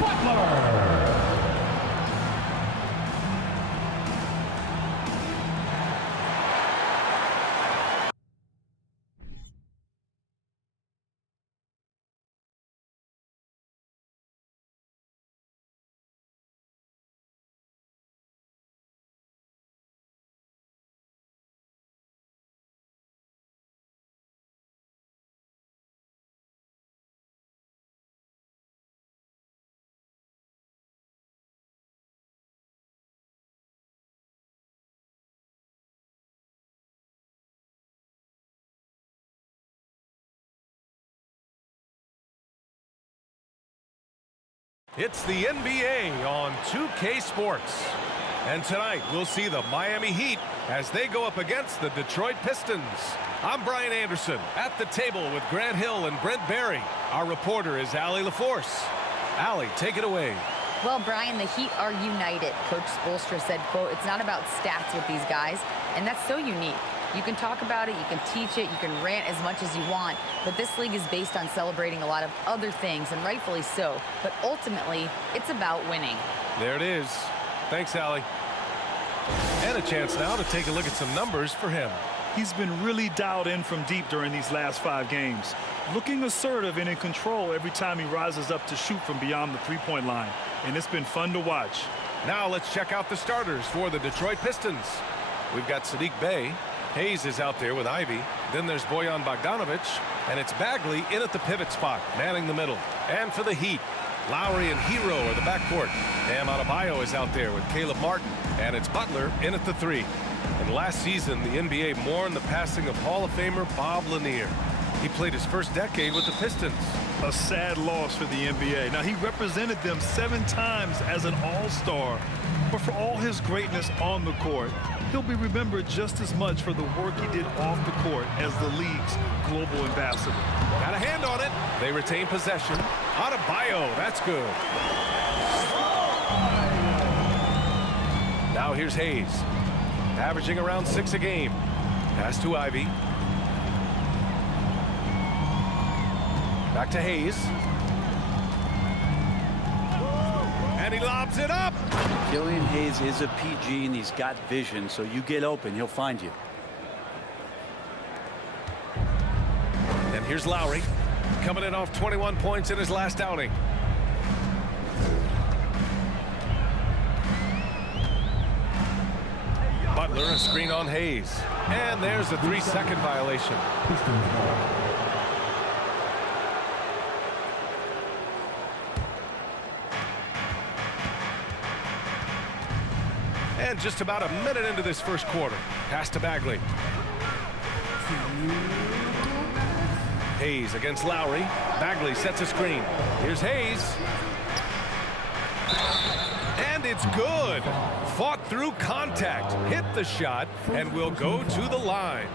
Butler. It's the NBA on 2K Sports. And tonight, we'll see the Miami Heat as they go up against the Detroit Pistons. I'm Brian Anderson at the table with Grant Hill and Brent Barry. Our reporter is Allie LaForce. Allie, take it away. Well, Brian, the Heat are united. Coach Spoelstra said, quote, "It's not about stats with these guys," and that's so unique. You can talk about it, you can teach it, you can rant as much as you want, but this league is based on celebrating a lot of other things, and rightfully so. But ultimately, it's about winning. There it is. Thanks, Allie. And a chance now to take a look at some numbers for him. He's been really dialed in from deep during these last 5 games. Looking assertive and in control every time he rises up to shoot from beyond the three-point line. And it's been fun to watch. Now let's check out the starters for the Detroit Pistons. We've got Sadiq Bey. Hayes is out there with Ivy. Then there's Bojan Bogdanovic. And it's Bagley in at the pivot spot, manning the middle. And for the Heat, Lowry and Hero are the backcourt. Bam Adebayo is out there with Caleb Martin. And it's Butler in at the 3. And last season, the NBA mourned the passing of Hall of Famer Bob Lanier. He played his first decade with the Pistons. A sad loss for the NBA. Now, he represented them 7 times as an all-star. But for all his greatness on the court, he'll be remembered just as much for the work he did off the court as the league's global ambassador. Got a hand on it. They retain possession. Adebayo, that's good. Now here's Hayes. Averaging around 6 a game. Pass to Ivy. Back to Hayes. And he lobs it up. Killian Hayes is a PG and he's got vision, so you get open, he'll find you. And here's Lowry, coming in off 21 points in his last outing. Butler, a screen on Hayes. And there's a 3-second violation. And just about a minute into this first quarter. Pass to Bagley. Hayes against Lowry. Bagley sets a screen. Here's Hayes. And it's good. Fought through contact. Hit the shot and will go to the line.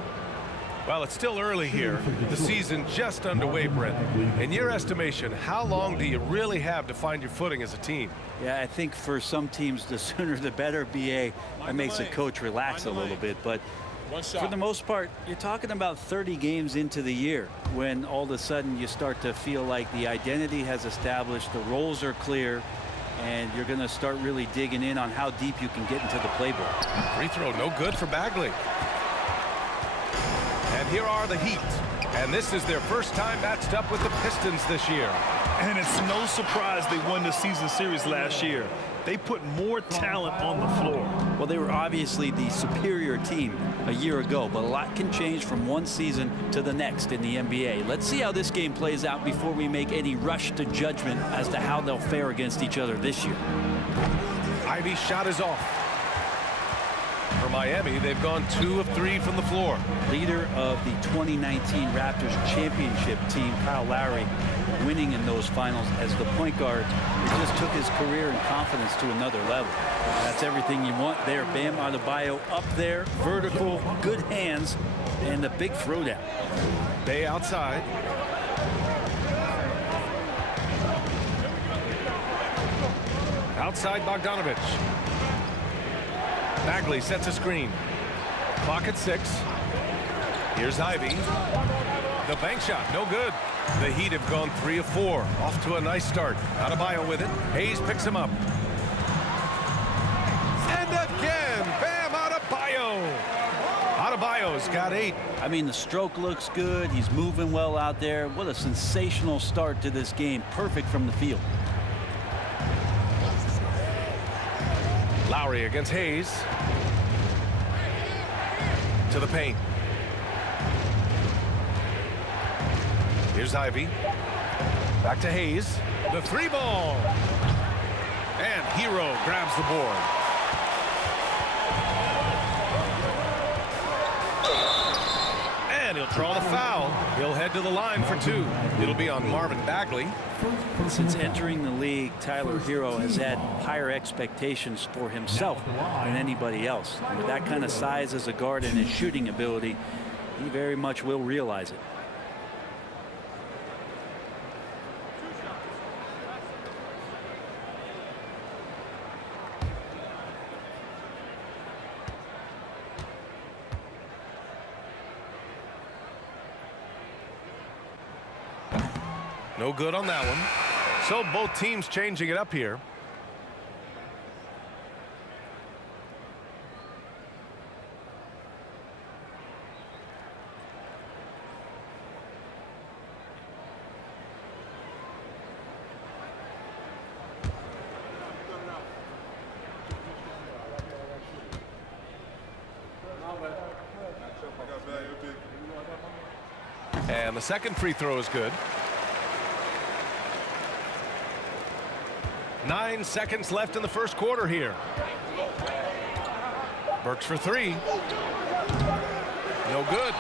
Well, it's still early here. The season just underway, Brent. In your estimation, how long do you really have to find your footing as a team? Yeah, I think for some teams, the sooner the better. BA, that makes the coach relax a little bit. But for the most part, you're talking about 30 games into the year when all of a sudden you start to feel like the identity has established, the roles are clear, and you're going to start really digging in on how deep you can get into the playbook. Free throw no good for Bagley. And here are the Heat. And this is their first time matched up with the Pistons this year. And it's no surprise they won the season series last year. They put more talent on the floor. Well, they were obviously the superior team a year ago, but a lot can change from one season to the next in the NBA. Let's see how this game plays out before we make any rush to judgment as to how they'll fare against each other this year. Ivy's shot is off. For Miami, they've gone 2 of 3 from the floor. Leader of the 2019 Raptors championship team, Kyle Lowry, winning in those finals as the point guard who just took his career and confidence to another level. That's everything you want there. Bam Adebayo up there, vertical, good hands, and the big throwdown. Bey outside. Outside Bogdanovic. Bagley sets a screen. Clock at 6. Here's Ivy. The bank shot, no good. The Heat have gone 3 of 4. Off to a nice start. Adebayo with it. Hayes picks him up. And again, bam, Adebayo. Adebayo's got 8. I mean, the stroke looks good. He's moving well out there. What a sensational start to this game. Perfect from the field. Lowry against Hayes. To the paint. Here's Ivy. Back to Hayes. The 3-ball. And Hero grabs the board. And he'll draw the foul. He'll head to the line for 2. It'll be on Marvin Bagley. Since entering the league, Tyler Hero has had higher expectations for himself than anybody else. And with that kind of size as a guard and his shooting ability, he very much will realize it. No good on that one. So both teams changing it up here. And the second free throw is good. 9 seconds left in the first quarter here. Burks for 3. No good.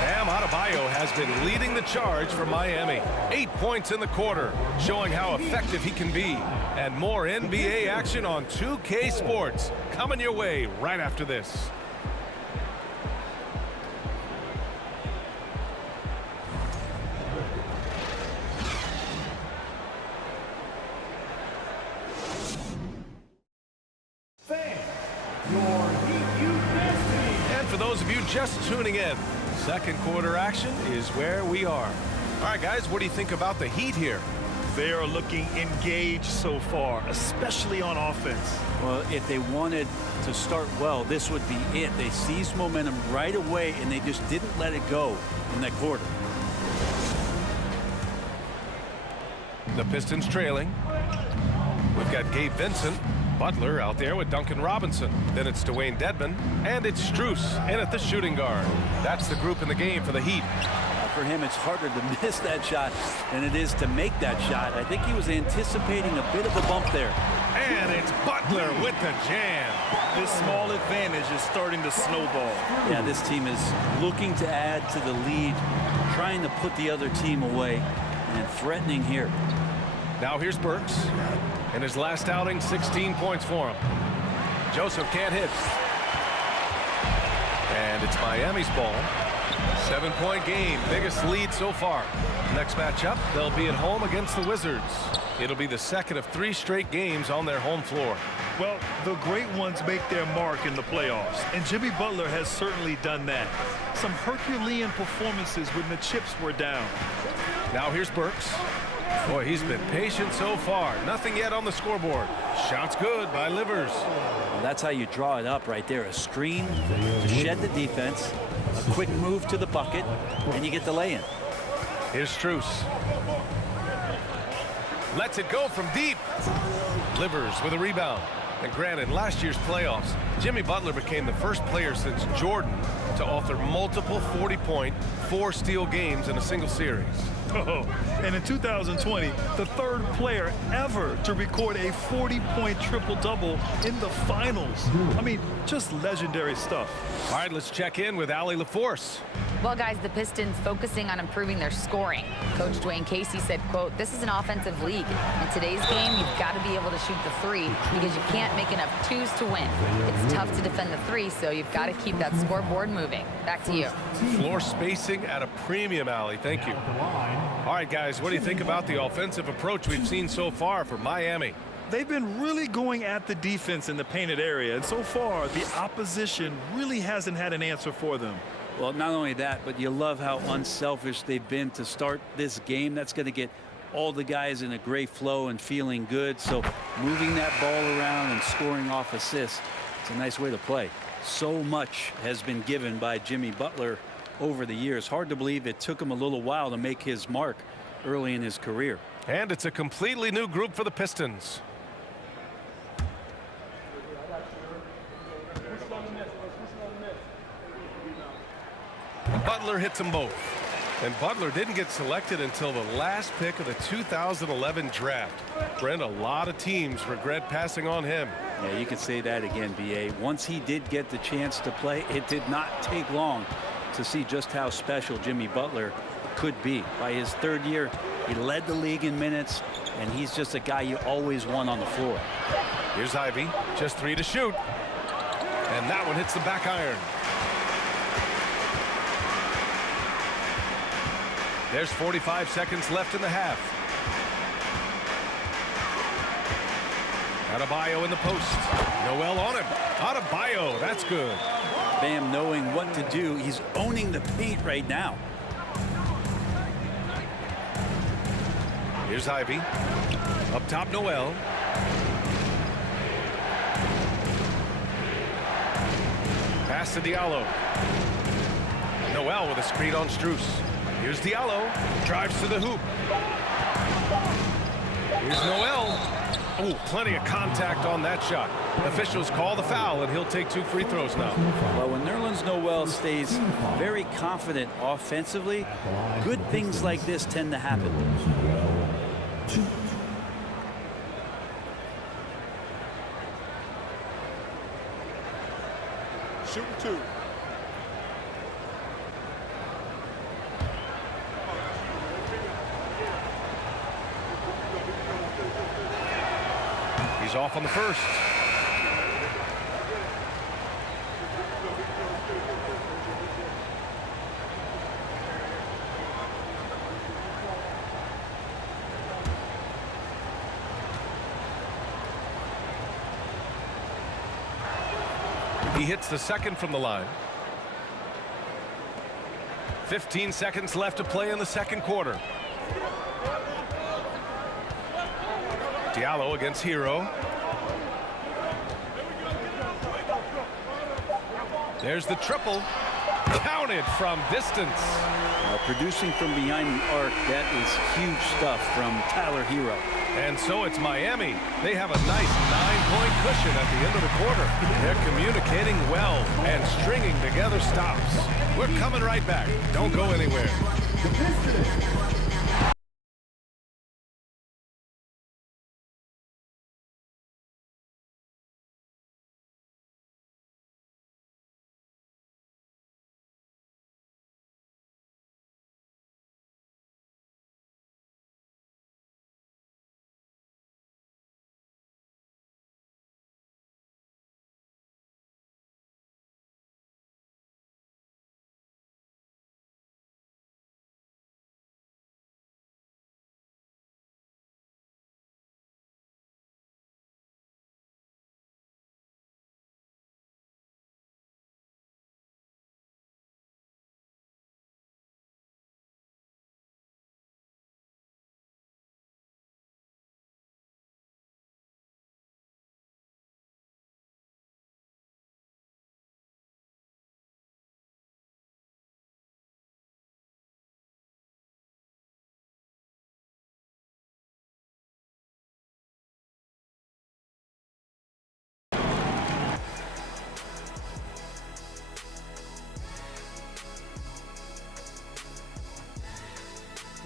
Bam Adebayo has been leading the charge for Miami. 8 points in the quarter, showing how effective he can be. And more NBA action on 2K Sports coming your way right after this. And for those of you just tuning in, second quarter action is where we are. All right, guys, what do you think about the Heat here? They are looking engaged so far, especially on offense. Well, if they wanted to start well, this would be it. They seized momentum right away, and they just didn't let it go in that quarter. The Pistons trailing. We've got Gabe Vincent. Butler out there with Duncan Robinson. Then it's Dwayne Dedmon, and it's Strus in at the shooting guard. That's the group in the game for the Heat. For him, it's harder to miss that shot than it is to make that shot. I think he was anticipating a bit of a bump there. And it's Butler with the jam. This small advantage is starting to snowball. Yeah, this team is looking to add to the lead, trying to put the other team away, and threatening here. Now here's Burks. In his last outing, 16 points for him. Joseph can't hit. And it's Miami's ball. 7-point game, biggest lead so far. Next matchup, they'll be at home against the Wizards. It'll be the second of 3 straight games on their home floor. Well, the great ones make their mark in the playoffs, and Jimmy Butler has certainly done that. Some Herculean performances when the chips were down. Now here's Burks. Boy, he's been patient so far. Nothing yet on the scoreboard. Shots good by Livers. Well, that's how you draw it up right there. A screen to shed the defense, a quick move to the bucket, and you get the lay-in. Here's Strus. Lets it go from deep. Livers with a rebound. And granted, last year's playoffs, Jimmy Butler became the first player since Jordan to author multiple 40-point, 4-steal games in a single series. Oh, and in 2020, the third player ever to record a 40-point triple-double in the finals. I mean, just legendary stuff. All right, let's check in with Allie LaForce. Well, guys, the Pistons focusing on improving their scoring. Coach Dwayne Casey said, quote, "This is an offensive league. In today's game, you've got to be able to shoot the 3 because you can't make enough 2s to win. It's tough to defend the 3, so you've got to keep that scoreboard moving." Back to you. Floor spacing at a premium, Allie. Thank you. All right, guys, what do you think about the offensive approach we've seen so far for Miami? They've been really going at the defense in the painted area, and so far, the opposition really hasn't had an answer for them. Well, not only that, but you love how unselfish they've been to start this game. That's going to get all the guys in a great flow and feeling good. So moving that ball around and scoring off assists, it's a nice way to play. So much has been given by Jimmy Butler over the years. Hard to believe it took him a little while to make his mark early in his career. And it's a completely new group for the Pistons. Butler hits them both. And Butler didn't get selected until the last pick of the 2011 draft. Brent, a lot of teams regret passing on him. Yeah, you could say that again, B.A. Once he did get the chance to play, it did not take long to see just how special Jimmy Butler could be. By his third year, he led the league in minutes, and he's just a guy you always want on the floor. Here's Ivy, just 3 to shoot. And that one hits the back iron. There's 45 seconds left in the half. Adebayo in the post. Noel on him. Adebayo, that's good. Bam knowing what to do. He's owning the paint right now. Here's Ivy. Up top, Noel. Pass to Diallo. Noel with a screen on Strus. Here's Diallo. Drives to the hoop. Here's Noel. Oh, plenty of contact on that shot. Officials call the foul, and he'll take 2 free throws now. Well, when Nerlens Noel stays very confident offensively, good things like this tend to happen. Shooting 2. He's off on the first. He hits the second from the line. 15 seconds left to play in the second quarter. Diallo against Hero. There's the triple. Counted from distance. Producing from behind the arc, that is huge stuff from Tyler Hero. And so it's Miami. They have a nice 9-point cushion at the end of the quarter. They're communicating well and stringing together stops. We're coming right back. Don't go anywhere.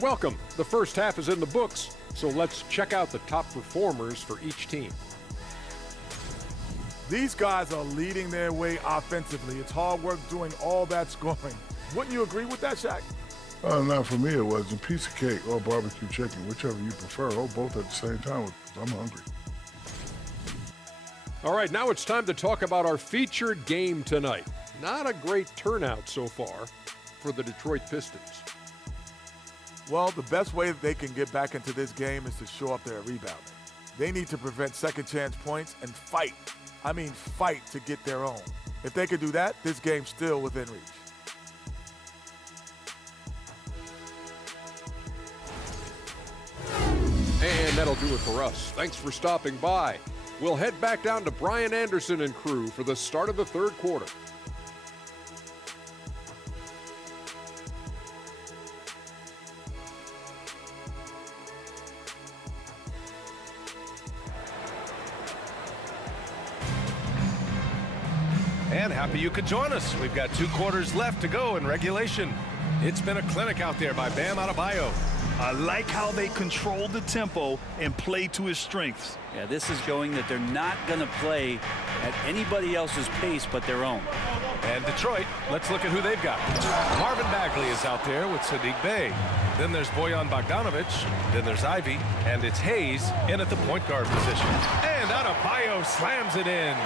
Welcome. The first half is in the books, so let's check out the top performers for each team. These guys are leading their way offensively. It's hard work doing all that scoring. Wouldn't you agree with that, Shaq? Not for me, it wasn't. Piece of cake or barbecue chicken, whichever you prefer, or both at the same time. I'm hungry. All right, now it's time to talk about our featured game tonight. Not a great turnout so far for the Detroit Pistons. Well, the best way that they can get back into this game is to show up their rebounding. They need to prevent second chance points and fight. I mean, fight to get their own. If they could do that, this game's still within reach. that'll do it for us. Thanks for stopping by. We'll head back down to Brian Anderson and crew for the start of the third quarter. And happy you could join us. We've got 2 quarters left to go in regulation. It's been a clinic out there by Bam Adebayo. I like how they control the tempo and play to his strengths. Yeah, this is showing that they're not going to play at anybody else's pace but their own. And Detroit, let's look at who they've got. Marvin Bagley is out there with Saddiq Bey. Then there's Bojan Bogdanovic. Then there's Ivy. And it's Hayes in at the point guard position. And Adebayo slams it in.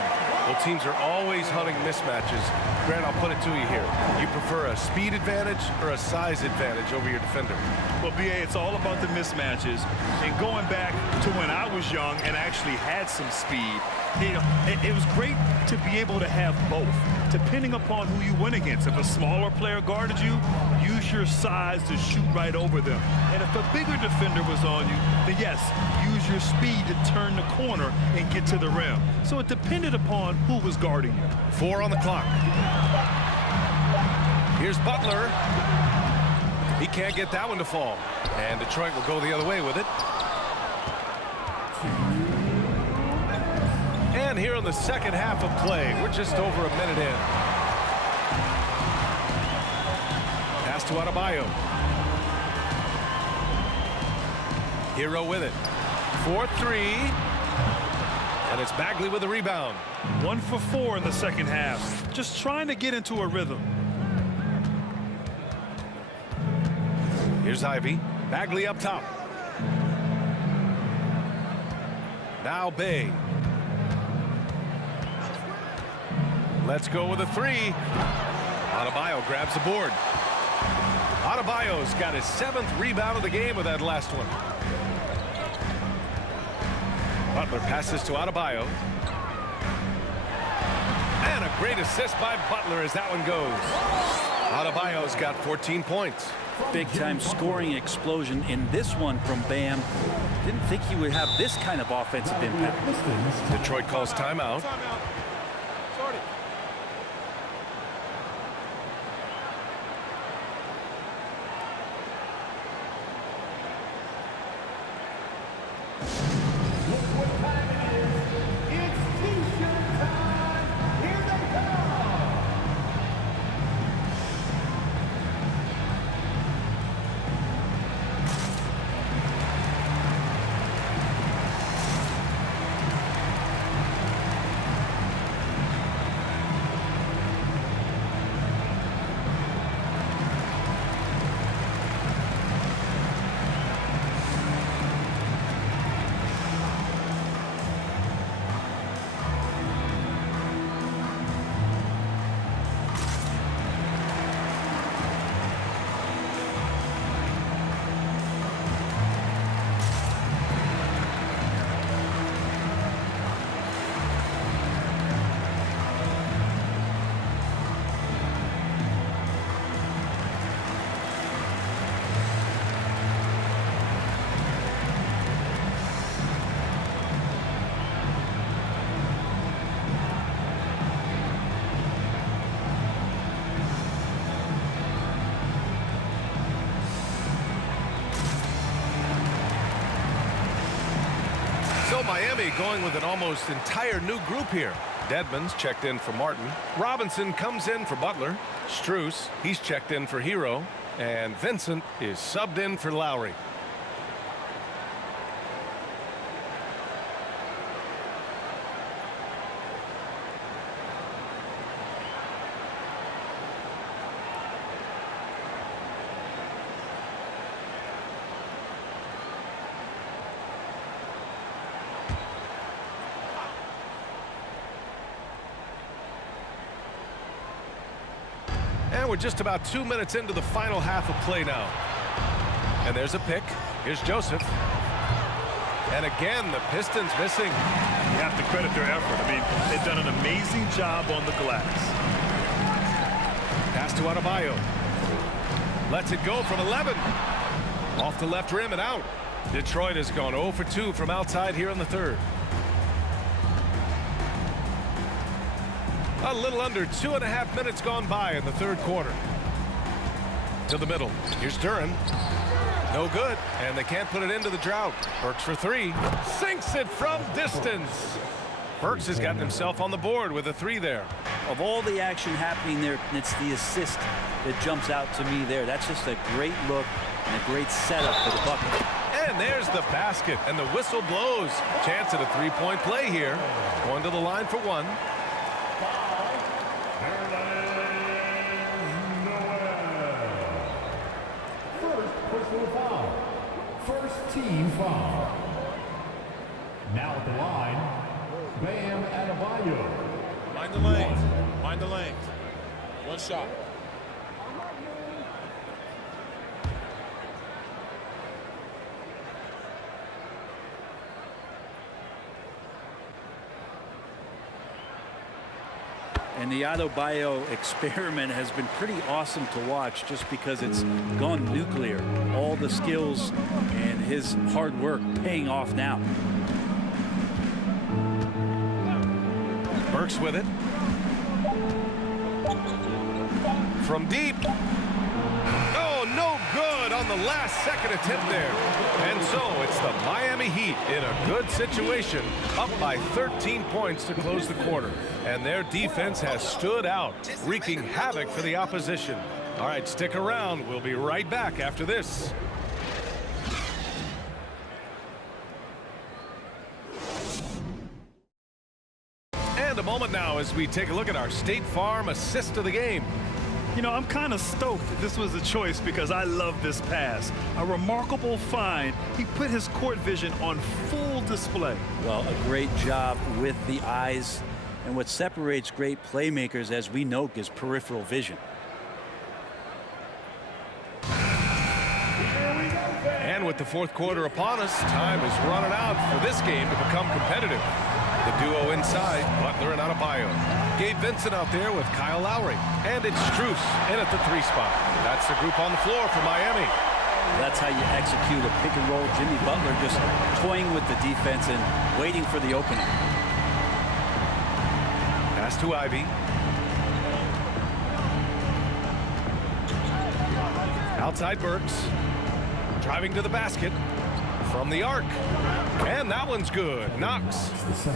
Well, teams are always hunting mismatches. Grant, I'll put it to you here. You prefer a speed advantage or a size advantage over your defender? Well, BA, it's all about the mismatches. And going back to when I was young and actually had some speed, you know, it was great to be able to have both, depending upon who you went against. If a smaller player guarded you, use your size to shoot right over them. And if a bigger defender was on you, then yes, use your speed to turn the corner and get to the rim. So it depended upon who was guarding you. 4 on the clock. Here's Butler. He can't get that one to fall. And Detroit will go the other way with it. And here in the second half of play, we're just over a minute in. Pass to Adebayo. Hero with it. 4-3. And it's Bagley with the rebound. 1 for 4 in the second half. Just trying to get into a rhythm. Here's Ivy. Bagley up top. Now Bey. Let's go with a 3. Adebayo grabs the board. Adebayo's got his 7th rebound of the game with that last one. Butler passes to Adebayo. And a great assist by Butler as that one goes. Adebayo's got 14 points. Big-time scoring explosion in this one from Bam. Didn't think he would have this kind of offensive impact. Detroit calls timeout. So Miami going with an almost entire new group here. Dedmon's checked in for Martin. Robinson comes in for Butler. Strus, he's checked in for Hero. And Vincent is subbed in for Lowry. And we're just about 2 minutes into the final half of play now. And there's a pick. Here's Joseph. And again, the Pistons missing. You have to credit their effort. I mean, they've done an amazing job on the glass. Pass to Adebayo. Lets it go from 11. Off the left rim and out. Detroit has gone 0 for 2 from outside here in the third. A little under 2.5 minutes gone by in the third quarter. To the middle. Here's Duren. No good, and they can't put it into the drought. Burks for three. Sinks it from distance. Burks has gotten himself on the board with a three there. Of all the action happening there, it's the assist that jumps out to me there. That's just a great look and a great setup for the bucket. And there's the basket, and the whistle blows. Chance at a three-point play here. Going to the line for one. First team foul. Now at the line, Bam Adebayo. Mind the lanes. Mind the lanes. One shot. And the Adebayo experiment has been pretty awesome to watch just because it's gone nuclear. All the skills and his hard work paying off now. Burks with it. From deep. Oh, no good on the last second attempt there. And so it's the Miami Heat in a good situation, up by 13 points to close the quarter. And their defense has stood out, wreaking havoc for the opposition. All right, stick around. We'll be right back after this. And a moment now as we take a look at our State Farm assist of the game. You know, I'm kind of stoked that this was a choice because I love this pass. A remarkable find. He put his court vision on full display. Well, a great job with the eyes. And what separates great playmakers, as we know, is peripheral vision. And with the fourth quarter upon us, time is running out for this game to become competitive. The duo inside, Butler and Adebayo. Gabe Vincent out there with Kyle Lowry. And it's Strus in at the three spot. That's the group on the floor for Miami. That's how you execute a pick and roll. Jimmy Butler just toying with the defense and waiting for the opening. Pass to Ivy. Outside Burks. Driving to the basket. From the arc. And that one's good. Knox.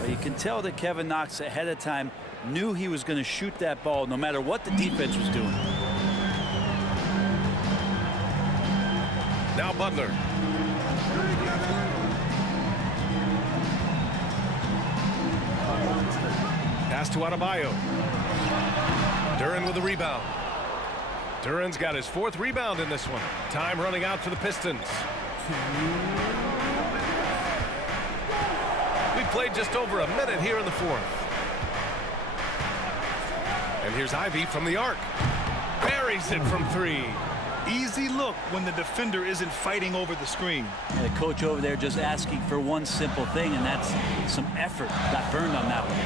You can tell that Kevin Knox ahead of time knew he was going to shoot that ball no matter what the defense was doing. Now Butler. Pass to Adebayo. Duren with the rebound. Duren's got his fourth rebound in this one. Time running out for the Pistons. We played just over a minute here in the fourth. And here's Ivy from the arc. Buries it from three. Easy look when the defender isn't fighting over the screen. And the coach over there just asking for one simple thing, and that's some effort. Got burned on that one.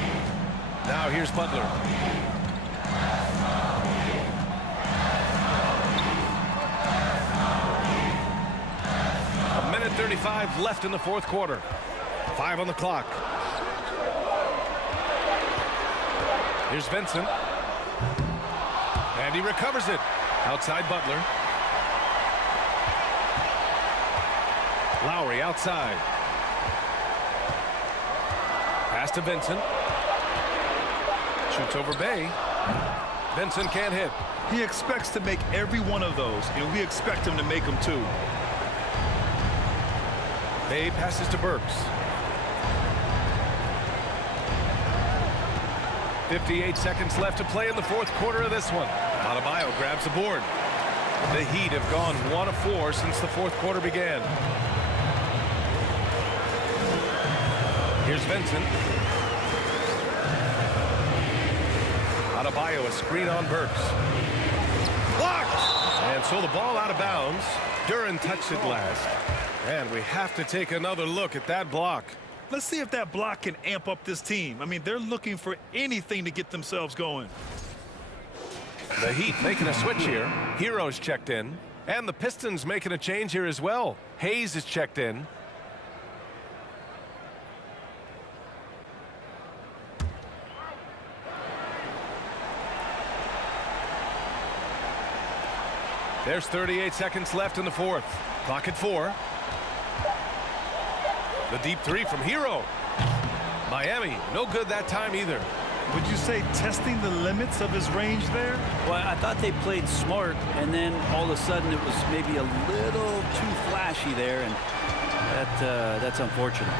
Now here's Butler. A minute 35 left in the fourth quarter. 5 on the clock. Here's Vincent. And he recovers it. Outside Butler. Lowry outside. Pass to Vincent. Shoots over Bay. Vincent can't hit. He expects to make every one of those, and we expect him to make them too. Bay passes to Burks. 58 seconds left to play in the fourth quarter of this one. Adebayo grabs the board. The Heat have gone 1 of 4 since the fourth quarter began. Here's Vincent. Adebayo, a screen on Burks. Blocked! And so the ball out of bounds. Duren touched it last. And we have to take another look at that block. Let's see if that block can amp up this team. I mean, they're looking for anything to get themselves going. The Heat making a switch here. Heroes checked in. And the Pistons making a change here as well. Hayes is checked in. There's 38 seconds left in the fourth. Clock at 4. The deep three from Hero. Miami, no good that time either. Would you say testing the limits of his range there? Well, I thought they played smart, and then all of a sudden it was maybe a little too flashy there, and that's unfortunate.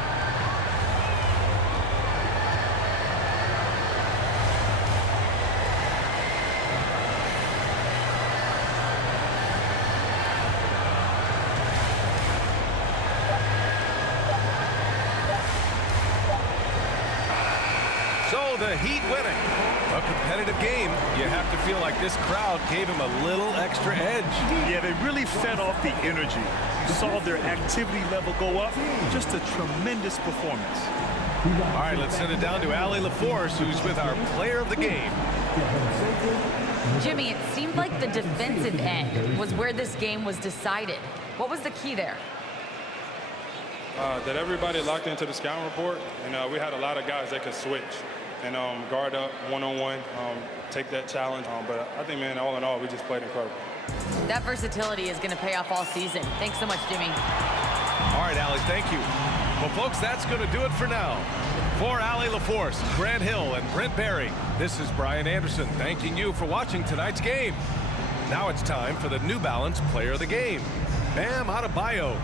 So the Heat winning. A competitive game. You have to feel like this crowd gave him a little extra edge. Yeah, they really fed off the energy. You saw their activity level go up. Just a tremendous performance. All right, let's send it down to Allie LaForce, who's with our player of the game. Jimmy, it seemed like the defensive end was where this game was decided. What was the key there? That everybody locked into the scouting report, and we had a lot of guys that could switch and guard up one-on-one, take that challenge. But I think, man, all in all, we just played incredible. That versatility is going to pay off all season. Thanks so much, Jimmy. All right, Allie, thank you. Well, folks, that's going to do it for now. For Allie LaForce, Grant Hill, and Brent Barry, this is Brian Anderson thanking you for watching tonight's game. Now it's time for the New Balance Player of the Game, Bam Adebayo.